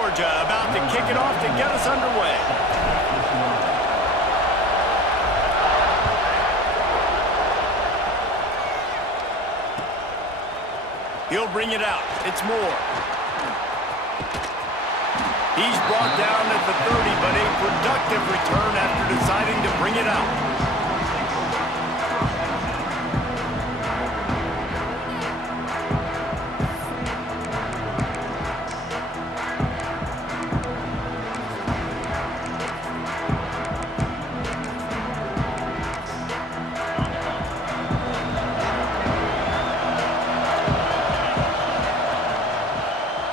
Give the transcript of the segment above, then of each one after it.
Georgia about to kick it off to get us underway. He'll bring it out. It's Moore. He's brought down at the 30, but a productive return after deciding to bring it out.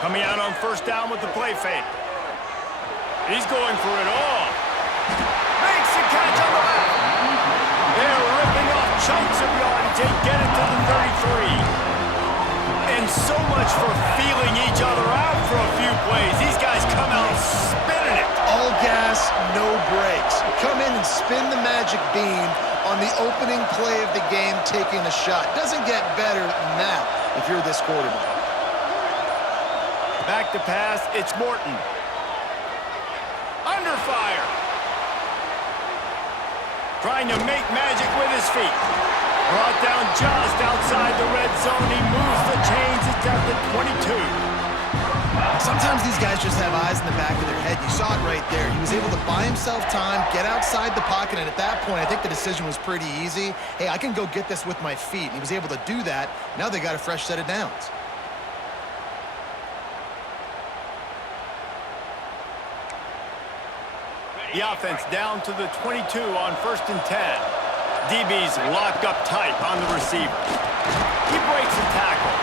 Coming out on first down with the play fake. He's going for it all. Makes the catch on the left. They're ripping off chunks of yardage. They get it to the 33. And so much for feeling each other out for a few plays. These guys come out spinning it. All gas, no brakes. Come in and spin the magic bean on the opening play of the game, taking a shot. Doesn't get better than that if you're this quarterback. Back to pass, it's Morton. Under fire. Trying to make magic with his feet. Brought down just outside the red zone. He moves the chains. It's down to 22. Sometimes these guys just have eyes in the back of their head. You saw it right there. He was able to buy himself time, get outside the pocket, and at that point, I think the decision was pretty easy. Hey, I can go get this with my feet. And he was able to do that. Now they got a fresh set of downs. The offense down to the 22 on 1st and 10. DB's locked up tight on the receiver. He breaks a tackle.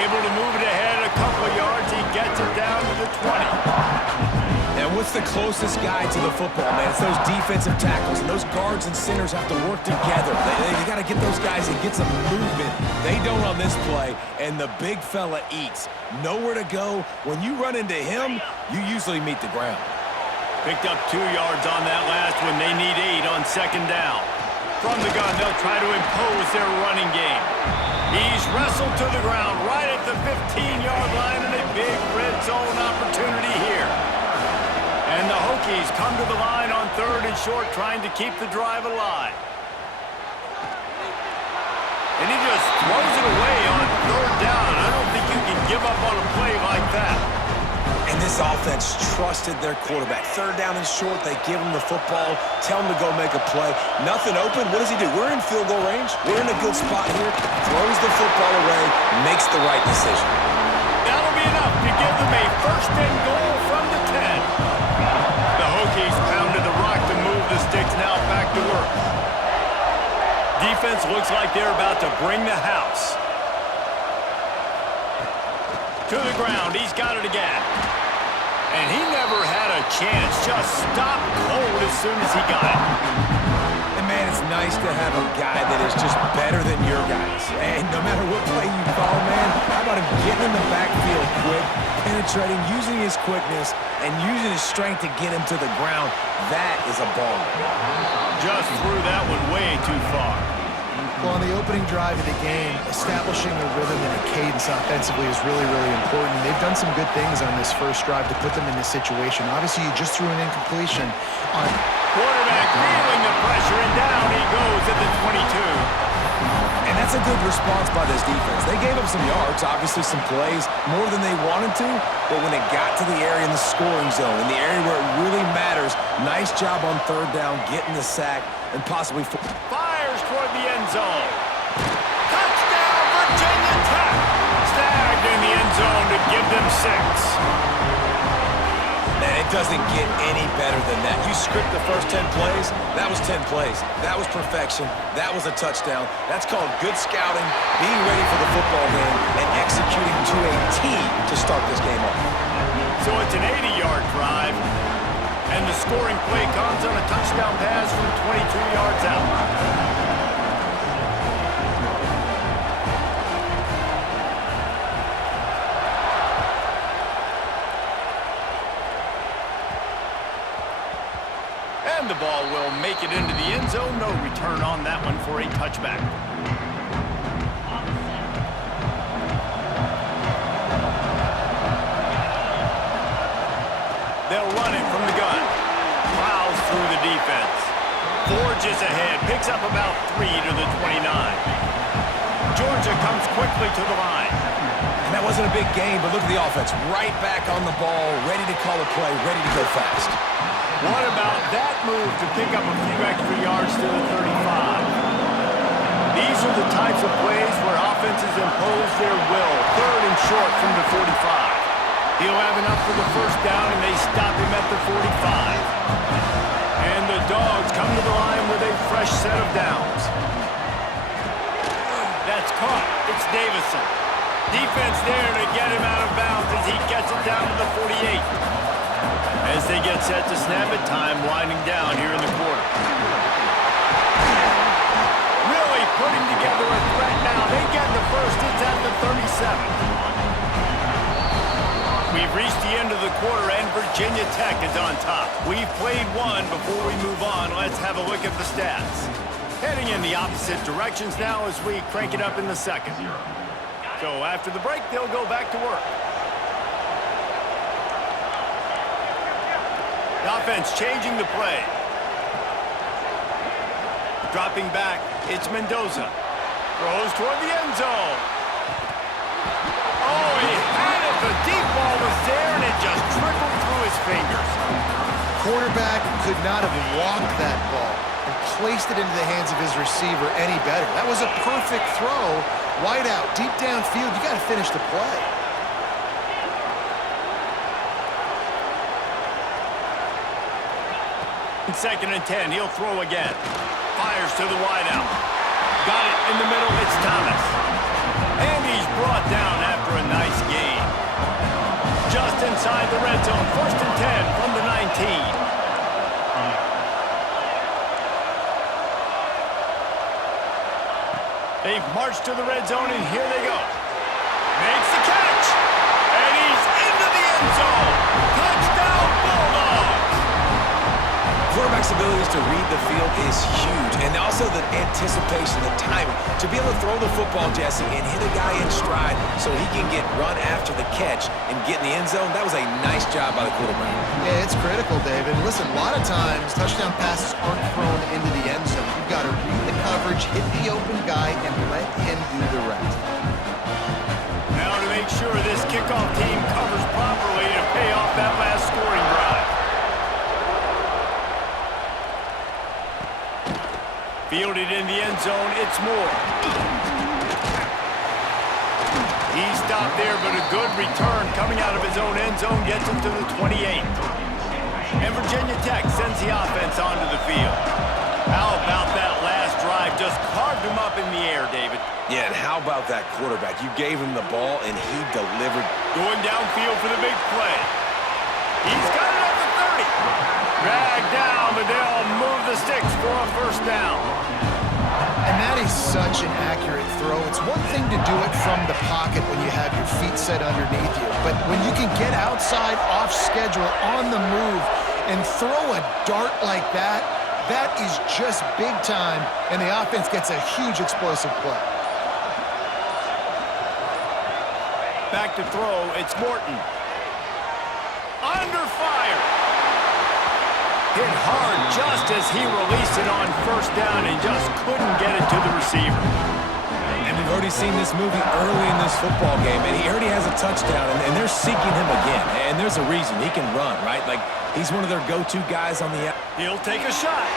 Able to move it ahead a couple of yards. He gets it down to the 20. And what's the closest guy to the football, man? It's those defensive tackles, and those guards and centers have to work together. They got to get those guys and get some movement. They don't on this play, and the big fella eats. Nowhere to go. When you run into him, you usually meet the ground. Picked up 2 yards on that last one. They need 8 on 2nd down. From the gun, they'll try to impose their running game. He's wrestled to the ground right at the 15-yard line, and a big red zone opportunity here. And the Hokies come to the line on 3rd and short, trying to keep the drive alive. And he just throws it away on 3rd down. I don't think you can give up on a play like that. And this offense trusted their quarterback. 3rd down and short, they give him the football, tell him to go make a play. Nothing open, what does he do? We're in field goal range. We're in a good spot here. Throws the football away, makes the right decision. That'll be enough to give them a 1st and goal from the 10. The Hokies pounded the rock to move the sticks, now back to work. Defense looks like they're about to bring the house. To the ground, he's got it again. And he never had a chance, just stopped cold as soon as he got it. And man, it's nice to have a guy that is just better than your guys. And no matter what play you call, man, how about him getting in the backfield quick, penetrating, using his quickness, and using his strength to get him to the ground. That is a ball. Just threw that one way too far. Well, on the opening drive of the game, establishing a rhythm and a cadence offensively is really, really important. They've done some good things on this first drive to put them in this situation. Obviously, you just threw an incompletion on... Quarterback feeling the pressure, and down he goes at the 22. And that's a good response by this defense. They gave up some yards, obviously some plays, more than they wanted to, but when it got to the area in the scoring zone, in the area where it really matters, nice job on 3rd down, getting the sack, and possibly... Fires toward the end zone. Touchdown, Virginia Tech. Snagged in the end zone to give them 6. Man, it doesn't get any better than that. You script the first 10 plays, that was 10 plays. That was perfection. That was a touchdown. That's called good scouting, being ready for the football game, and executing to a T to start this game off. So it's an 80-yard drive, and the scoring play comes on a touchdown pass from 22 yards out. And the ball will make it into the end zone. No return on that one for a touchback. defense. Forges ahead, picks up about 3 to the 29. Georgia comes quickly to the line. And that wasn't a big game, but look at the offense. Right back on the ball, ready to call a play, ready to go fast. What about that move to pick up a few extra yards to the 35? These are the types of plays where offenses impose their will. 3rd and short from the 45. He'll have enough for the first down, and they stop him at the 45. And the Dogs come to the line with a fresh set of downs. That's caught. It's Davison. Defense there to get him out of bounds as he gets it down to the 48. As they get set to snap it, time winding down here in the quarter. Really putting together a threat now. They get the first. It's at the 37. We've reached the end of the quarter, and Virginia Tech is on top. We've played one. Before we move on, let's have a look at the stats. Heading in the opposite directions now as we crank it up in the second. So after the break, they'll go back to work. The offense changing the play. Dropping back, it's Mendoza. Throws toward the end zone. Oh, he had it. The deep ball was there, and it just trickled through his fingers. Quarterback could not have walked that ball and placed it into the hands of his receiver any better. That was a perfect throw. Wide out, deep downfield. You got to finish the play. In 2nd and 10, he'll throw again. Fires to the wide out. Got it in the middle. It's Thomas. And he's brought down after a nice gain. Just inside the red zone. 1st and 10 from the 19. They've marched to the red zone, and here they go. Makes the catch. And he's into the end zone. Touchdown, Bulldogs. Quarterback's abilities to read the field is huge, and also the anticipation, the timing. To be able to throw the football, Jesse, and hit a guy in stride so he can get run after the catch and get in the end zone, that was a nice job by the quarterback. Yeah, it's critical, David. Listen, a lot of times touchdown passes aren't thrown into the end zone. You've got to read the coverage, hit the open guy, and let him do the rest. Now to make sure this kickoff team covers properly to pay off that last scoring drive. Fielded in the end zone, it's Moore. He stopped there, but a good return coming out of his own end zone gets him to the 28. And Virginia Tech sends the offense onto the field. How about that last drive? Just carved him up in the air, David. Yeah, and how about that quarterback? You gave him the ball, and he delivered. Going downfield for the big play. He's got it at the 30. Dragged down, but they'll move the sticks for a first down. And that is such an accurate throw. It's one thing to do it from the pocket when you have your feet set underneath you, but when you can get outside, off schedule, on the move, and throw a dart like that, that is just big time, and the offense gets a huge explosive play. Back to throw, it's Morton. Under fire. Hit hard just as he released it on first down and just couldn't get it to the receiver. And we've already seen this movie early in this football game, and he already has a touchdown, and they're seeking him again. And there's a reason. He can run, right? Like, he's one of their go-to guys on the... He'll take a shot.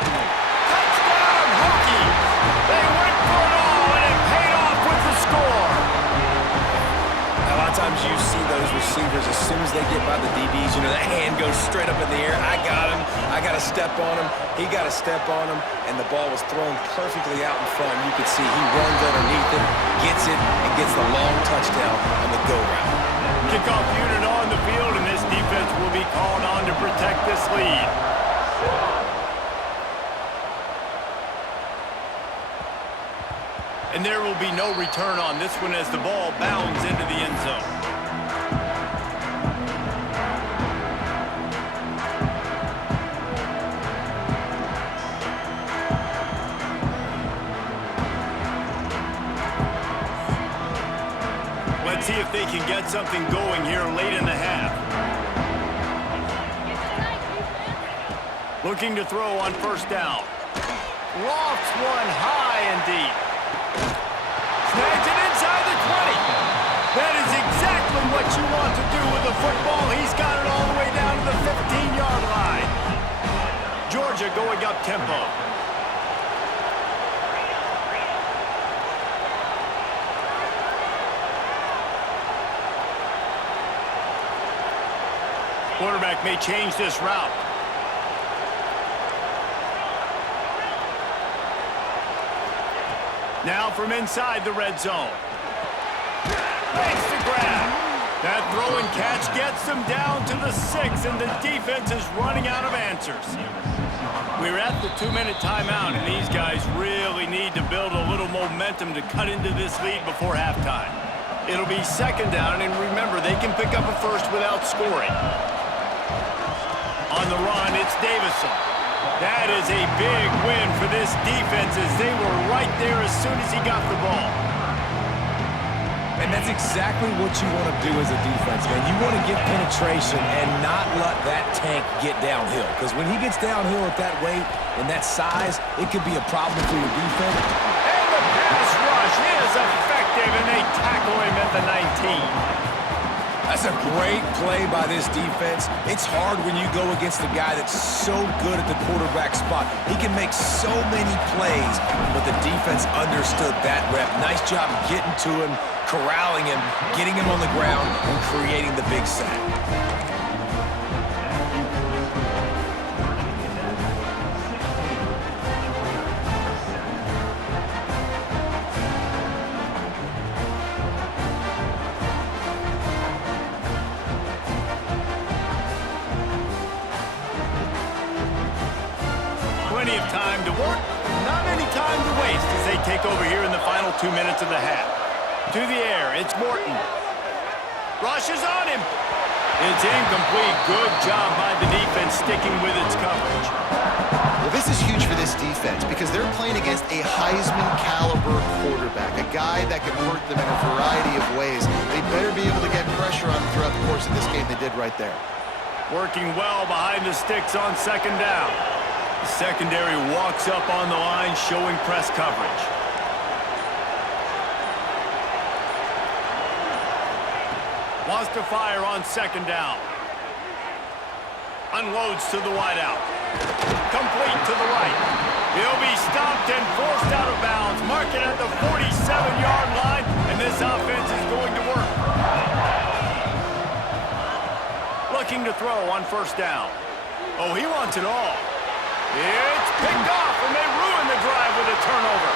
Touchdown, Hokies! They went for it all, and it paid off with the score. A lot of times you see those receivers, as soon as they get by the DBs, you know, that hand goes straight up in the air. I got him. I got to step on him. He got to step on him, and the ball was thrown perfectly out in front. You could see he runs underneath it, gets it, and gets the long touchdown on the go route. Kickoff unit on the field, and this defense will be called on to protect this lead. And there will be no return on this one as the ball bounds into the end zone. Let's see if they can get something going here late in the half. Looking to throw on first down. Lofts one high and deep. Snags it inside the 20. That is exactly what you want to do with the football. He's got it all the way down to the 15-yard line. Georgia going up tempo. Quarterback may change this route. Now from inside the red zone. Makes the grab. That throw and catch gets them down to the 6, and the defense is running out of answers. We're at the 2-minute timeout, and these guys really need to build a little momentum to cut into this lead before halftime. It'll be second down, and remember, they can pick up a first without scoring. On the run, it's Davison. That is a big win for this defense as they were right there as soon as he got the ball. And that's exactly what you want to do as a defense, man. You want to get penetration and not let that tank get downhill. Because when he gets downhill at that weight and that size, it could be a problem for your defense. And the pass rush is effective, and they tackle him at the 19. That's a great play by this defense. It's hard when you go against a guy that's so good at the quarterback spot. He can make so many plays, but the defense understood that rep. Nice job getting to him, corralling him, getting him on the ground, and creating the big sack. 2 minutes of the half. To the air, it's Morton. Rushes on him. It's incomplete. Good job by the defense sticking with its coverage. Well, this is huge for this defense because they're playing against a Heisman-caliber quarterback, a guy that can hurt them in a variety of ways. They better be able to get pressure on him throughout the course of this game. They did right there. Working well behind the sticks on second down. The secondary walks up on the line, showing press coverage. Wants to fire on second down. Unloads to the wideout. Complete to the right. He'll be stopped and forced out of bounds. Mark it at the 47-yard line, and this offense is going to work. Looking to throw on first down. Oh, he wants it all. It's picked off, and they ruin the drive with a turnover.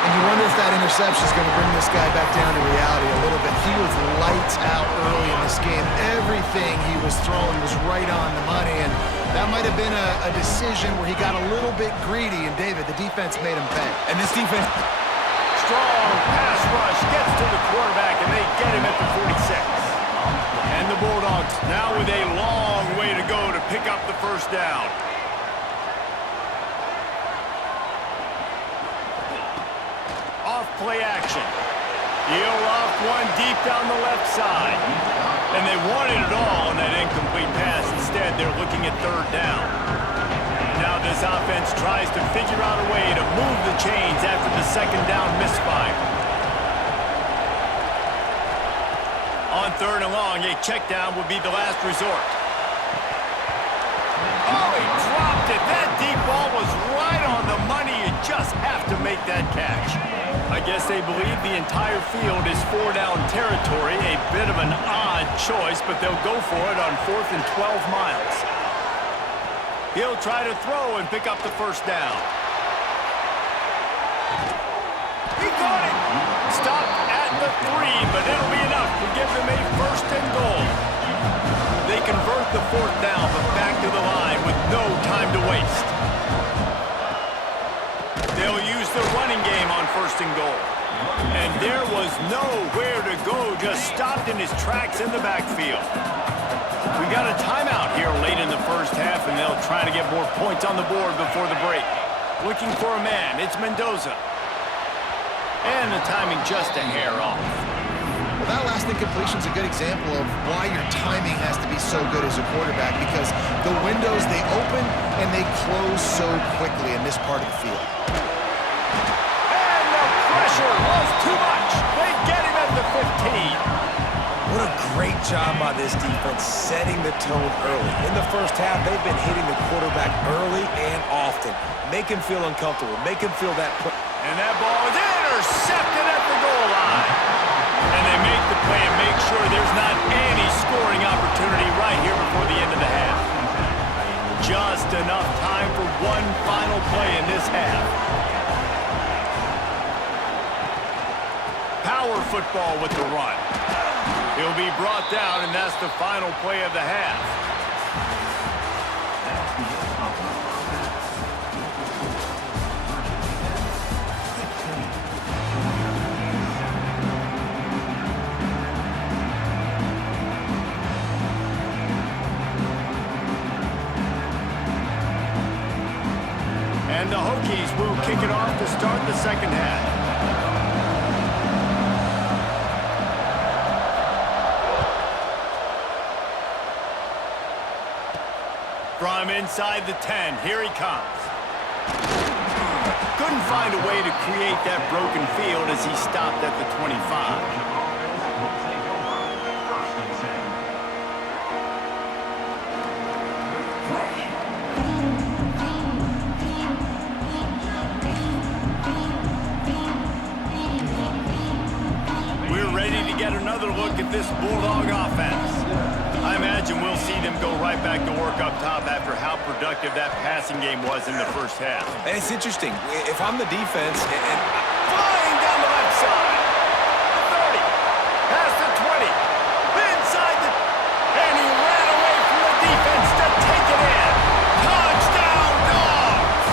And you wonder if that interception is going to bring this guy back down to reality a little bit. He was lights out early in this game. Everything he was throwing was right on the money, and that might have been a decision where he got a little bit greedy, and David, the defense made him pay. And this defense... Strong pass rush gets to the quarterback, and they get him at the 46. And the Bulldogs now with a long way to go to pick up the first down. Play action. He'll off one deep down the left side. And they wanted it all on that incomplete pass. Instead, they're looking at third down. Now this offense tries to figure out a way to move the chains after the second down misfire. On third and long, a check down would be the last resort. Oh, he dropped it. That deep ball was right on the money. You just have to make that catch. I guess they believe the entire field is 4-down territory. A bit of an odd choice, but they'll go for it on 4th and 12 miles. He'll try to throw and pick up the first down. He caught it! Stopped at the 3, but it'll be enough to give them a first and goal. They convert the 4th down, but back to the line with no time to waste. They'll use the running game on first and goal. And there was nowhere to go, just stopped in his tracks in the backfield. We got a timeout here late in the first half, and they'll try to get more points on the board before the break. Looking for a man, it's Mendoza. And the timing just a hair off. Well, that last incompletion is a good example of why your timing has to be so good as a quarterback, because the windows, they open and they close so quickly in this part of the field. And the pressure was too much. They get him at the 15. What a great job by this defense setting the tone early. In the first half, they've been hitting the quarterback early and often. Make him feel uncomfortable. Make him feel that. And that ball is intercepted at the goal line. And they make the play and make sure there's not any scoring opportunity right here before the end of the half. Just enough time for one final play in this half. Power football with the run. He'll be brought down, and that's the final play of the half. And the Hokies will kick it off to start the second half. From inside the 10, here he comes. Couldn't find a way to create that broken field as he stopped at the 25. We're ready to get another look at this Bulldog offense. I imagine we'll see them go right back to work up top after how productive that passing game was in the first half. And it's interesting. If I'm the defense and Flying down the left side. The 30. Past the 20. Inside the... And he ran away from the defense to take it in. Touchdown, Dogs!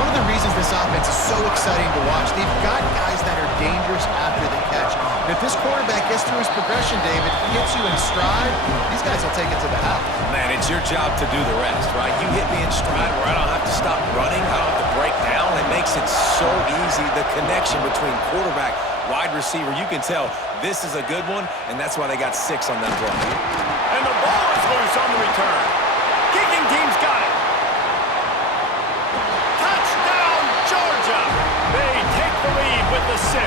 One of the reasons this offense is so exciting to watch, they've got guys that are dangerous after the catch. And if this quarterback gets through his progression, David, hits you in stride, these guys will take it to the house. man, it's your job to do the rest, right? You hit me in stride where I don't have to stop running. I don't have to break down. It makes it so easy. The connection between quarterback, wide receiver, you can tell this is a good one, and that's why they got 6 on that play. And the ball is loose on the return. Kicking team's got it. Touchdown, Georgia. They take the lead with the 6.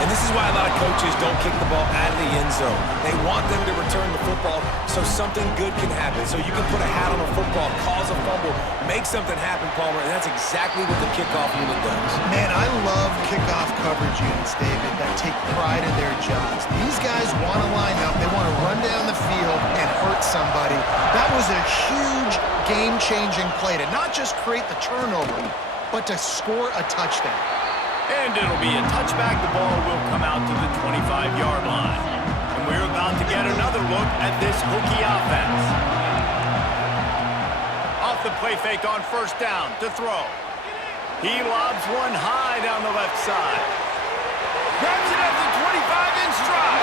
And this is why a lot of coaches don't kick the ball out of the end zone. They want them to return the football so something good can happen. So you can put a hat on a football, cause a fumble, make something happen, Palmer, and that's exactly what the kickoff unit does. Man, I love kickoff coverage units, David, that take pride in their jobs. These guys want to line up. They want to run down the field and hurt somebody. That was a huge game-changing play to not just create the turnover, but to score a touchdown. And it'll be a touchback. The ball will come out to the 25-yard line. And we're about to get another look at this Hokie offense. Off the play fake on first down to throw. He lobs one high down the left side. Grabs it at the 25 in stride.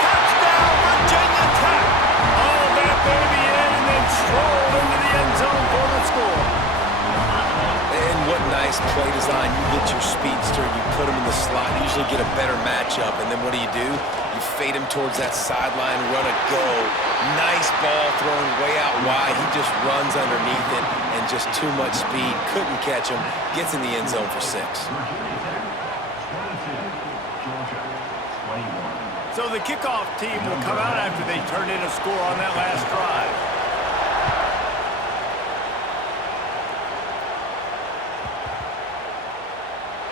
Touchdown, Virginia Tech. All that baby in and then strolled into the end zone for the score. And what nice play design. You get your speedster, you put him in the slot, usually get a better matchup, and then what do? You fade him towards that sideline, run a go. Nice ball thrown way out wide. He just runs underneath it, and just too much speed. Couldn't catch him. Gets in the end zone for 6. So the kickoff team will come out after they turned in a score on that last drive.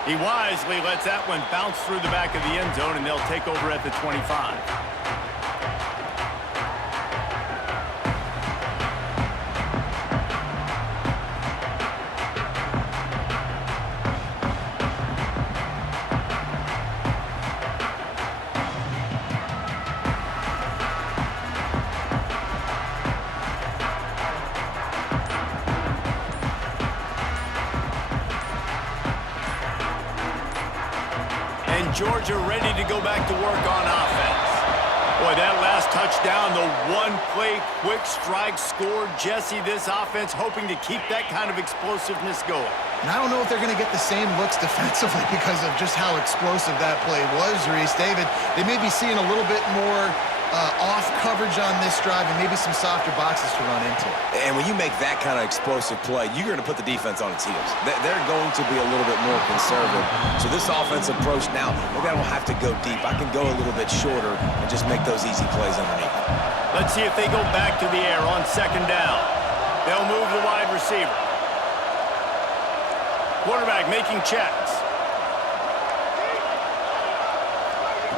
He wisely lets that one bounce through the back of the end zone, and they'll take over at the 25. Georgia ready to go back to work on offense. Boy, that last touchdown, the one-play quick strike score. Jesse, this offense hoping to keep that kind of explosiveness going. And I don't know if they're going to get the same looks defensively because of just how explosive that play was, Reese. David, they may be seeing a little bit more off coverage on this drive and maybe some softer boxes to run into. And when you make that kind of explosive play, you're going to put the defense on its heels. They're going to be a little bit more conservative. So this offensive approach now, maybe I don't have to go deep. I can go a little bit shorter and just make those easy plays underneath. Let's see if they go back to the air on second down. They'll move the wide receiver. Quarterback making checks.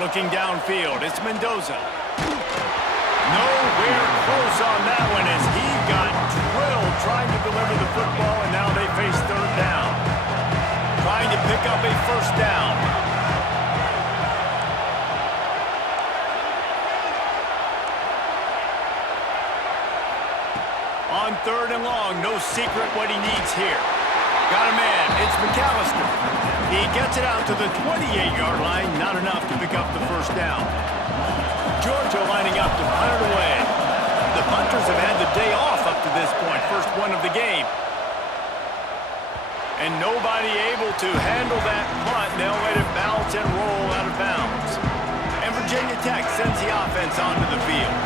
Looking downfield, it's Mendoza. Nowhere close on that one as he got drilled trying to deliver the football, and now they face third down. Trying to pick up a first down. On third and long, no secret what he needs here. Got a man, it's McAllister. He gets it out to the 28-yard line, not enough to pick up the first down. Georgia lining up to punt it away. The punters have had the day off up to this point, first one of the game. And nobody able to handle that punt. They'll let it bounce and roll out of bounds. And Virginia Tech sends the offense onto the field.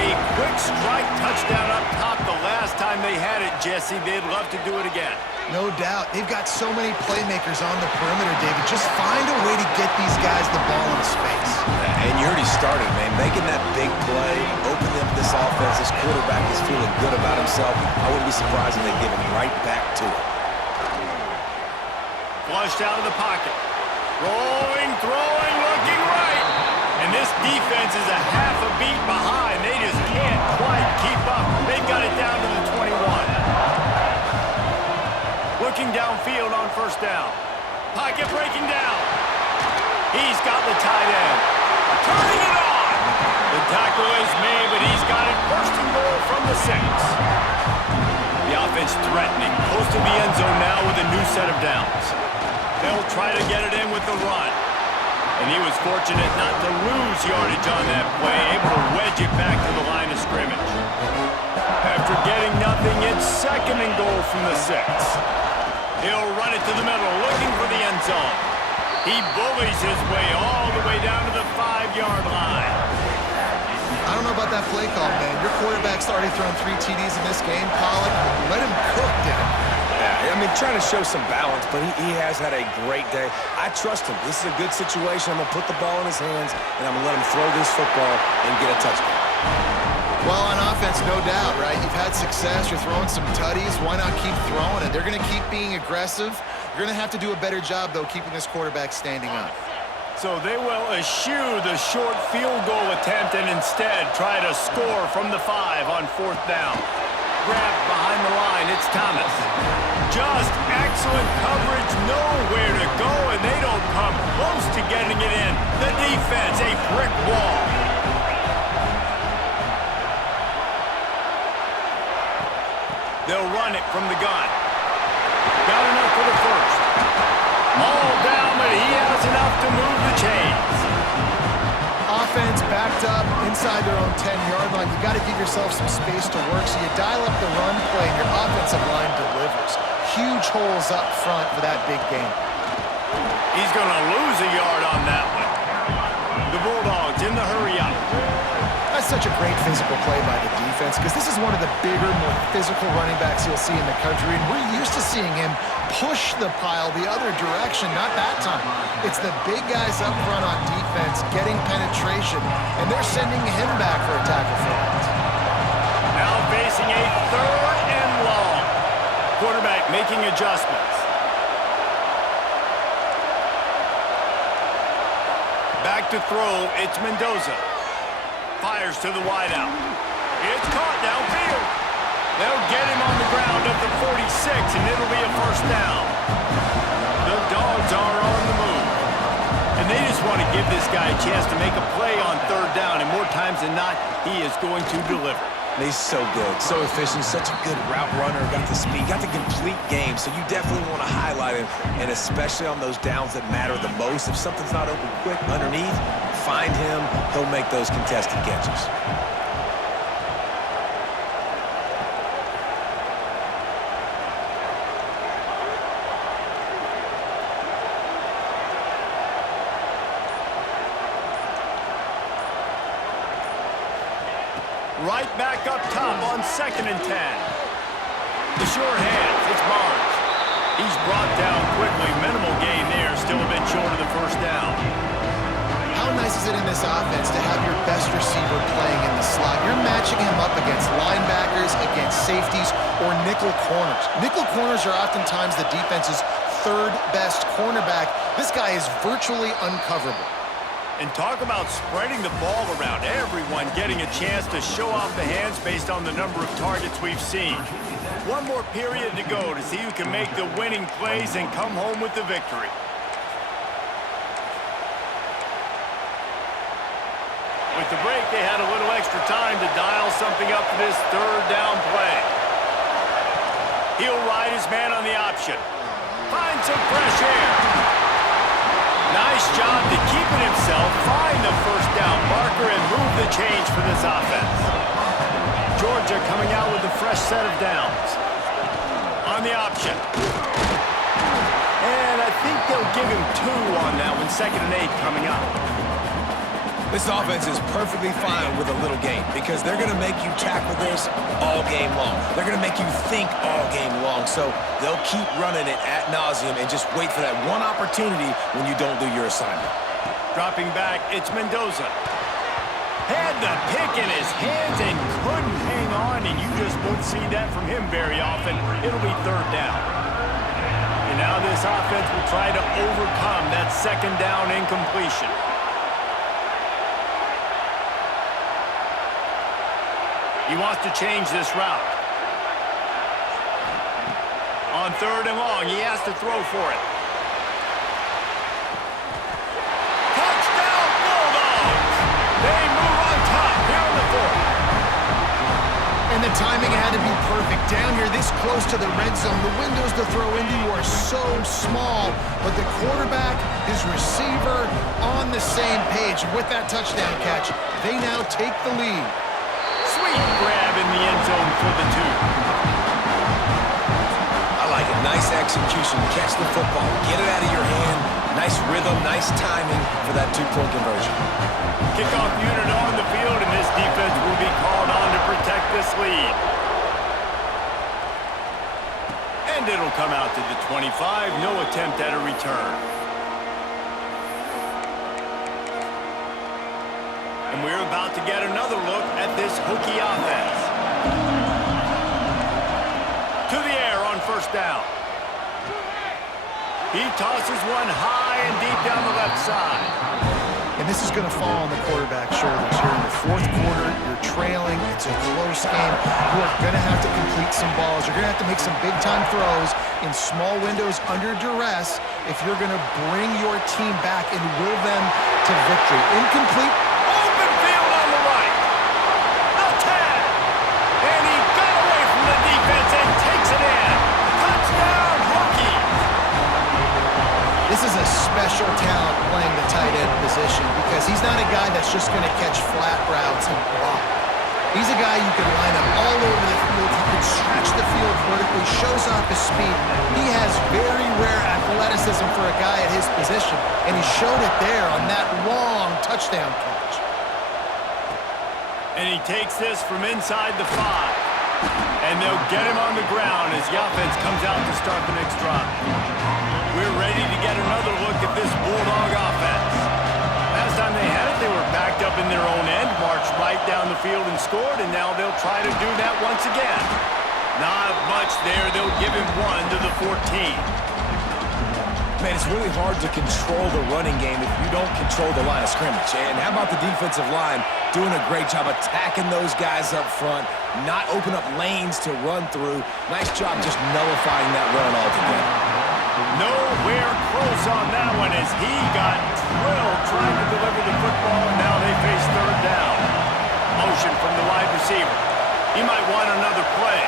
A quick strike touchdown up top the last time they had it, Jesse. They'd love to do it again. No doubt. They've got so many playmakers on the perimeter, David. Just find a way to get these guys the ball in space. And you already started, man. Making that big play, opening up this offense. This quarterback is feeling good about himself. I wouldn't be surprised if they give him right back to it. Flushed out of the pocket. Rolling, throwing, looking right. And this defense is a half a beat behind. They just can't quite keep up. They've got it down to the 21. Looking downfield on first down. Pocket breaking down. He's got the tight end. Turning it on. The tackle is made, but he's got it first and goal from the 6. The offense threatening. Close to the end zone now with a new set of downs. They'll try to get it in with the run. And he was fortunate not to lose yardage on that play, able to wedge it back to the line of scrimmage. After getting nothing, it's second and goal from the 6. He'll run it to the middle, looking for the end zone. He bullies his way all the way down to the 5-yard line. I don't know about that play call, man. Your quarterback's already thrown 3 TDs in this game, Pollock. Let him cook down. Yeah, I mean, trying to show some balance, but he has had a great day. I trust him. This is a good situation. I'm going to put the ball in his hands, and I'm going to let him throw this football and get a touchdown. Well, on offense, no doubt, right? You've had success. You're throwing some tutties. Why not keep throwing it? They're going to keep being aggressive. You're going to have to do a better job, though, keeping this quarterback standing up. So they will eschew the short field goal attempt and instead try to score from the 5 on fourth down. Grabbed behind the line, it's Thomas. Just excellent coverage, nowhere to go, and they don't come close to getting it in. The defense, a brick wall. They'll run it from the gun. Got enough for the first. All down, but he has enough to move the chains. Offense backed up inside their own 10-yard line. You got to give yourself some space to work, so you dial up the run play, and your offensive line delivers. Huge holes up front for that big game. He's going to lose a yard on that one. The Bulldogs in the hurry up. That's such a great physical play by the defense because this is one of the bigger, more physical running backs you'll see in the country, and we're used to seeing him push the pile the other direction. Not that time. It's the big guys up front on defense getting penetration, and they're sending him back for a tackle for that. Now facing a third and long. Quarterback making adjustments. Back to throw, it's Mendoza. Fires to the wideout. It's caught downfield. They'll get him on the ground at the 46, and it'll be a first down. The Dogs are on the move. And they just want to give this guy a chance to make a play on third down, and more times than not, he is going to deliver. And he's so good, so efficient, such a good route runner, got the speed, got the complete game, so you definitely want to highlight him, and especially on those downs that matter the most. If something's not open quick underneath, find him, he'll make those contested catches. Right back up top on 2nd and 10. The sure hands, it's Barnes. He's brought down quickly. Minimal gain there, still a bit short of the first down. How nice is it in this offense to have your best receiver playing in the slot? You're matching him up against linebackers, against safeties, or nickel corners. Nickel corners are oftentimes the defense's third best cornerback. This guy is virtually uncoverable. And talk about spreading the ball around. Everyone getting a chance to show off the hands based on the number of targets we've seen. One more period to go to see who can make the winning plays and come home with the victory. With the break, they had a little extra time to dial something up for this 3rd down play. He'll ride his man on the option. Find some fresh air. Nice job to keep it himself, find the first down marker, and move the change for this offense. Georgia coming out with a fresh set of downs. On the option. And I think they'll give him 2 on that one, 2nd and 8 coming up. This offense is perfectly fine with a little game because they're going to make you tackle this all game long. They're going to make you think all game long, so they'll keep running it ad nauseum and just wait for that one opportunity when you don't do your assignment. Dropping back, it's Mendoza. Had the pick in his hands and couldn't hang on, and you just won't see that from him very often. It'll be 3rd down. And now this offense will try to overcome that 2nd down incompletion. He wants to change this route. On 3rd and long, he has to throw for it. Touchdown, Bulldogs! They move on top here in the 4th. And the timing had to be perfect. Down here, this close to the red zone, the windows to throw into are so small, but the quarterback, his receiver, on the same page. With that touchdown catch, they now take the lead. Sweet grab in the end zone for the 2. I like it. Nice execution. Catch the football. Get it out of your hand. Nice rhythm, nice timing for that 2-point conversion. Kickoff unit on the field, and this defense will be called on to protect this lead. And it'll come out to the 25. No attempt at a return. And we're about to get another look at this Hokie offense. To the air on 1st down. He tosses one high and deep down the left side. And this is going to fall on the quarterback's shoulders here in the 4th quarter. You're trailing. It's a close game. You are going to have to complete some balls. You're going to have to make some big-time throws in small windows under duress if you're going to bring your team back and will them to victory. Incomplete. Open field on the right. The 10. And he got away from the defense and takes it in. Touchdown, Hokies. This is a special talent playing the tight end position because he's not a guy that's just going to catch flat routes and block. He's a guy you can line up all over the field. He can stretch the field vertically, shows off his speed. He has very rare athleticism for a guy at his position, and he showed it there on that long touchdown catch. And he takes this from inside the 5. And they'll get him on the ground as the offense comes out to start the next drive. We're ready to get another look at this Bulldog offense. Last time they had it, they were backed up in their own end, marched right down the field and scored, and now they'll try to do that once again. Not much there. They'll give him 1 to the 14. Man, it's really hard to control the running game if you don't control the line of scrimmage. And how about the defensive line doing a great job attacking those guys up front, not open up lanes to run through. Nice job just nullifying that run altogether. Nowhere close on that one as he got drilled trying to deliver the football, and now they face 3rd down. Motion from the wide receiver. He might want another play.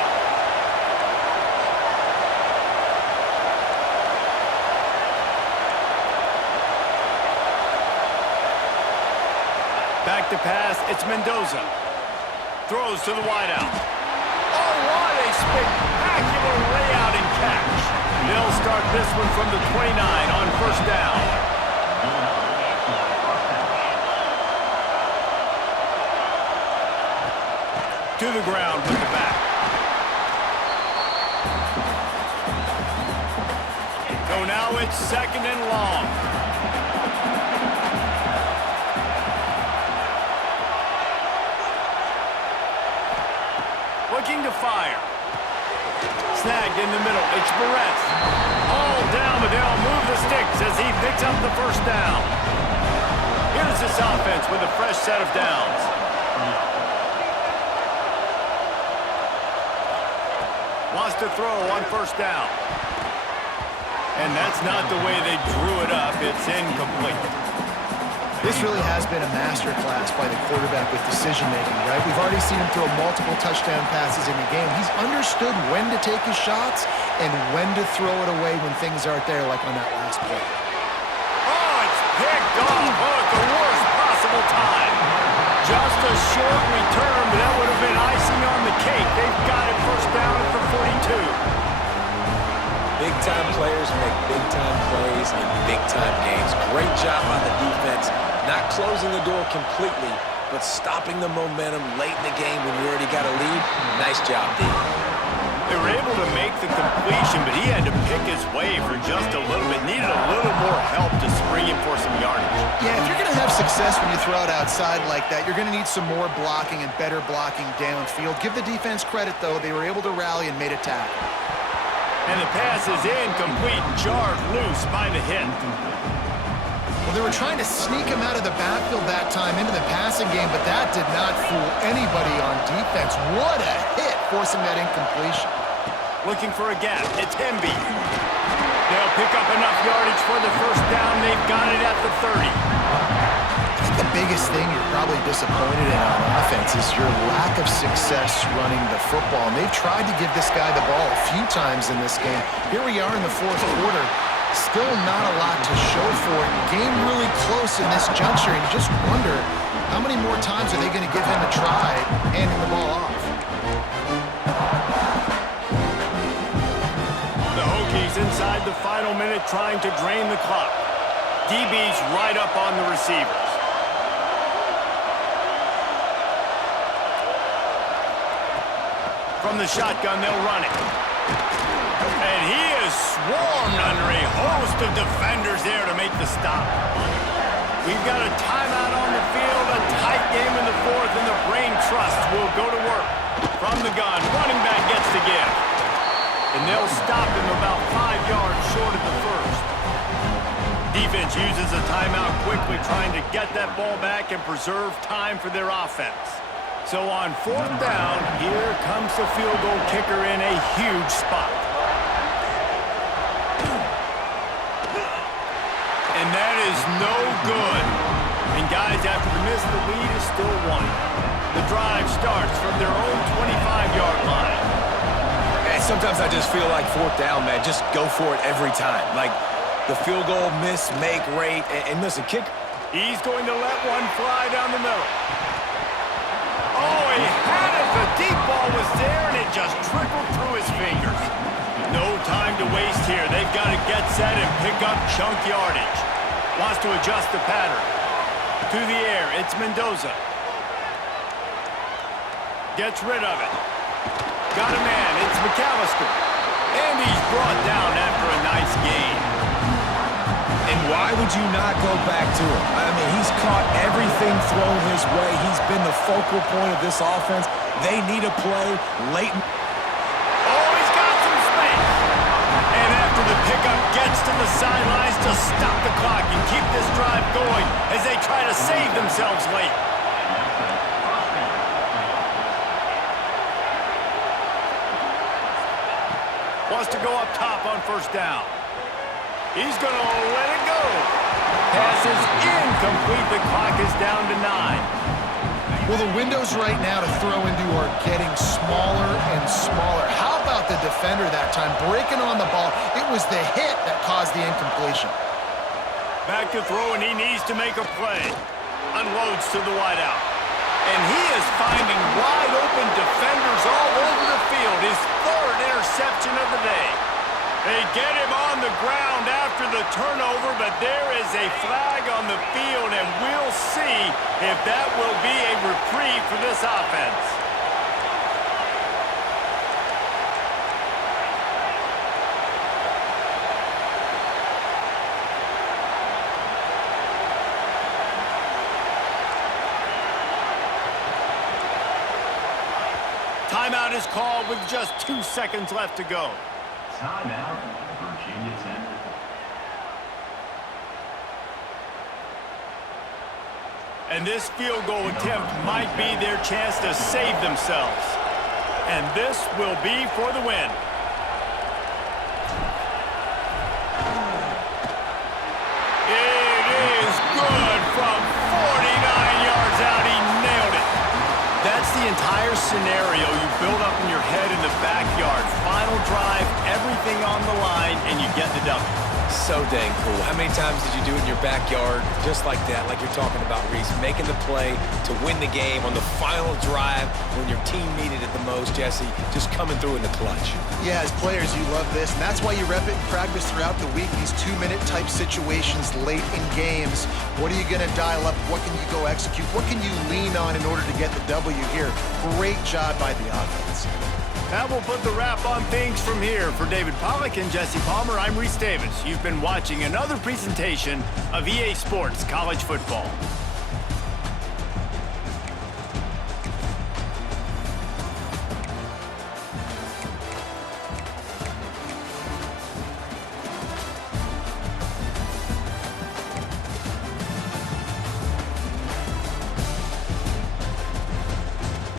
Back to pass, it's Mendoza. Throws to the wideout. Oh, what a spectacular layout and catch. They'll start this one from the 29 on first down. To the ground with the back. So now it's second and long. Looking to fire. Snagged in the middle. It's Perez. All down, but they'll move the sticks as he picks up the first down. Here's this offense with a fresh set of downs. Wants to throw on first down. And that's not the way they drew it up. It's incomplete. This really has been a masterclass by the quarterback with decision-making, right? We've already seen him throw multiple touchdown passes in the game. He's understood when to take his shots and when to throw it away when things aren't there, like on that last play. Oh, it's picked off. Oh, at the worst possible time. Just a short return, but that would have been icing on the cake. They've got it first down at the 42. Big-time players make big-time plays in big-time games. Great job on the defense. Not closing the door completely, but stopping the momentum late in the game when you already got a lead. Nice job, D. They were able to make the completion, but he had to pick his way for just a little bit. Needed a little more help to spring him for some yardage. Yeah, if you're going to have success when you throw it outside like that, you're going to need some more blocking and better blocking downfield. Give the defense credit, though. They were able to rally and made a tackle. And the pass is incomplete, jarred loose by the hit. Well, they were trying to sneak him out of the backfield that time into the passing game, but that did not fool anybody on defense. What a hit, forcing that incompletion. Looking for a gap. It's Hemby. They'll pick up enough yardage for the first down. They've got it at the 30. I think the biggest thing you're probably disappointed in on offense is your lack of success running the football. And they've tried to give this guy the ball a few times in this game. Here we are in the fourth quarter. Still not a lot to show for it. Game really close in this juncture, and you just wonder how many more times are they going to give him a try handing the ball off. The Hokies inside the final minute trying to drain the clock. DB's right up on the receivers. From the shotgun, they'll run it. And he is swarmed under a host of defenders there to make the stop. We've got a timeout on the field, a tight game in the fourth, and the Brain Trust will go to work. From the gun, running back gets the give. And they'll stop him about 5 yards short of the first. Defense uses a timeout quickly, trying to get that ball back and preserve time for their offense. So on fourth down, here comes the field goal kicker in a huge spot. And that is no good. And guys, after the miss, the lead is still one. The drive starts from their own 25-yard line. And sometimes I just feel like fourth down, man, just go for it every time. Like the field goal, miss, make, rate, and listen, kick. He's going to let one fly down the middle. Oh, he had it. The deep ball was there, and it just trickled through his fingers. No time to waste here. They've got to get set and pick up chunk yardage. Wants to adjust the pattern. To the air, it's Mendoza. Gets rid of it. Got a man, it's McAllister. And he's brought down after a nice gain. And why would you not go back to him? I mean, he's caught everything thrown his way. He's been the focal point of this offense. They need a play late. Oh, he's got some space. And after the pickup gets to the sidelines to stop the clock and keep this drive going as they try to save themselves late. Wants to go up top on first down. He's going to let it go. Pass is incomplete. The clock is down to 9. Well, the windows right now to throw into are getting smaller and smaller. How about the defender that time breaking on the ball? It was the hit that caused the incompletion. Back to throw, and he needs to make a play. Unloads to the wideout. And he is finding wide-open defenders all over the field. His third interception of the day. They get him on the ground after the turnover, but there is a flag on the field, and we'll see if that will be a reprieve for this offense. Timeout is called with just 2 seconds left to go. Timeout, Virginia Tech. And this field goal attempt might be their chance to save themselves. And this will be for the win. It is good from 49 yards out. He nailed it. That's the entire scenario you build up in your head in the backyard. Final drive, everything on the line, and you get the W. So dang cool. How many times did you do it in your backyard just like that, like you're talking about, Reese? Making the play to win the game on the final drive when your team needed it the most, Jesse, just coming through in the clutch. Yeah, as players, you love this, and that's why you rep it in practice throughout the week, these 2-minute type situations late in games. What are you going to dial up? What can you go execute? What can you lean on in order to get the W here? Great job by the offense. That will put the wrap on things from here. For David Pollack and Jesse Palmer, I'm Reese Davis. You've been watching another presentation of EA Sports College Football.